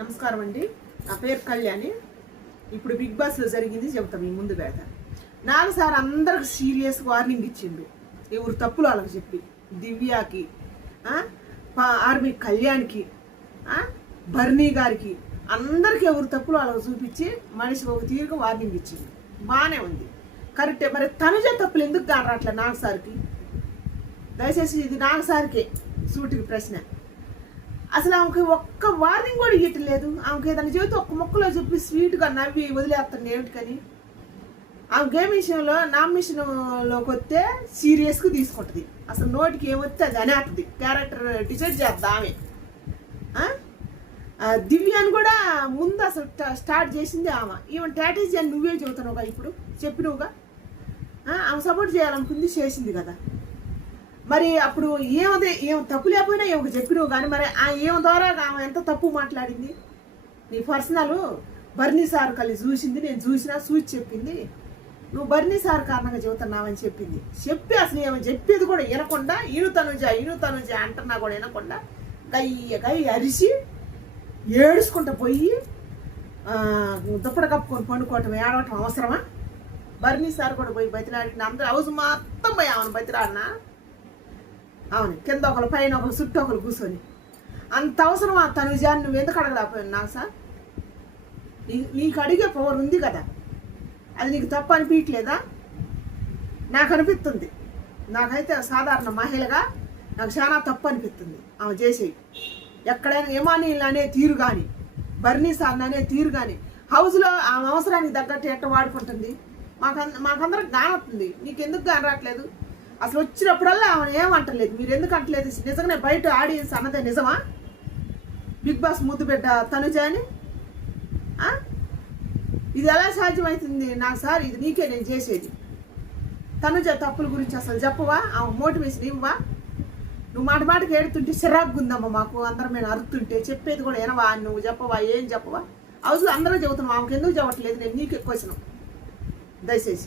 నమస్కారం అండి. నా పేరు కళ్యాణి. ఇప్పుడు బిగ్ బాస్లో జరిగింది చెబుతాం ఈ ముందు బేట. 4 సార్లు అందరికి సీరియస్ వార్నింగ్ ఇచ్చిండు. ఎవరు తప్పులు వాళ్ళకి చెప్పి, దివ్యాకి, ఆర్మీ కళ్యాణ్కి, బర్నీ గారికి, అందరికి ఎవరు తప్పులు వాళ్ళకి చూపించి మనిషి ఒక తీరుగా వార్నింగ్ ఇచ్చిండు. బాగానే ఉంది, కరెక్టే. మరి తనుజ తప్పులు ఎందుకు కానరాట్లే 4 సార్కి? దయచేసి ఇది 4 సార్కే సూటికి ప్రశ్న. అసలు ఆమెకి ఒక్క వార్నింగ్ కూడా ఇవ్వట్లేదు. ఆమెకి ఏదైనా చెబితే ఒక్క మొక్కలో చెప్పి స్వీట్గా నవ్వి వదిలేస్తాను ఏమిటికని. ఆమె గేమ్ విషయంలో నామినేషన్లోకి వస్తే సీరియస్గా తీసుకుంటుంది. అసలు నోటికి ఏమొస్తే అది అనేస్తుంది. క్యారెక్టర్ డిసైడ్ చేద్దాం ఆమె. దివ్యాన్ని కూడా ముందు అసలు స్టార్ట్ చేసింది ఆమె. ఈవెన్ స్ట్రాటజీ అని నువ్వే చెబుతున్నావుగా, ఇప్పుడు చెప్పినవుగా. ఆమె సపోర్ట్ చేయాలనుకుంది, చేసింది కదా. మరి అప్పుడు ఏం తప్పు లేకపోయినా ఏమో చెప్పినవు కానీ, మరి ఏం ద్వారా ఆమె ఎంత తప్పు మాట్లాడింది? నీ పర్సనల్ బర్నీ సార్ కలిసి చూసింది, నేను చూసి చెప్పింది. నువ్వు బర్నీ సార్ కారణంగా చెబుతున్నావని చెప్పింది. చెప్పి అసలు ఏమో చెప్పేది కూడా వినకుండా ఇను తనుజ అంటున్నా కూడా వినకుండా గయ్య అరిసి ఏడుచుకుంటూ పోయి దుప్పట కప్పుకొని పండుకోవటం, ఏడవటం అవసరమా? బర్నీ సార్ కూడా పోయి బతిలాడిన, అందరూ హౌస్ మొత్తం పోయి ఆమెను బతిలాడినా. అవును, కింద ఒకరు పైన ఒకరు చుట్టూ ఒకరు కూర్చొని అంత అవసరం ఆ తనుజాన్ని నువ్వు ఎందుకు అడగలేకపోయావు? నాకు సార్ నీకు అడిగే పవర్ ఉంది కదా, అది నీకు తప్పు అనిపించలేదా? నాకు అనిపిస్తుంది. నాకైతే సాధారణ మహిళగా నాకు చాలా తప్పు అనిపిస్తుంది ఆమె చేసేవి. ఎక్కడైనా ఏమానీళ్ళు అనే తీరు కానీ, బర్నీ సార్ని అనే తీరు కానీ, హౌస్లో ఆమె అవసరానికి తగ్గట్టు ఎట్ట వాడుకుంటుంది మాకందరికి గానవుతుంది. నీకెందుకు గాని రావట్లేదు? అసలు వచ్చినప్పుడల్లా ఆమె ఏమంటలేదు. మీరు ఎందుకు అంటలేదు? నిజంగానే బయట ఆడియన్స్ అన్నదే నిజమా? బిగ్ బాస్ ముద్దు బిడ్డ తనుజ అని ఇది ఎలా సాధ్యమవుతుంది? నాకు సార్ ఇది నీకే నేను చేసేది. తనుజ తప్పుల గురించి అసలు చెప్పవా? ఆమె మోటివేషన్ ఇవ్వవా? నువ్వు మాటకి ఏడుతుంటే చిరాకు ఉందమ్మా మాకు, అందరం మేము అరుతుంటే చెప్పేది కూడా వినవా? నువ్వు చెప్పవా? ఏం చెప్పవా? హౌస్లో అందరూ చెబుతున్నావు, ఆమెకు ఎందుకు చెప్పట్లేదు? నేను నీకు క్వశ్చన్ దయచేసి.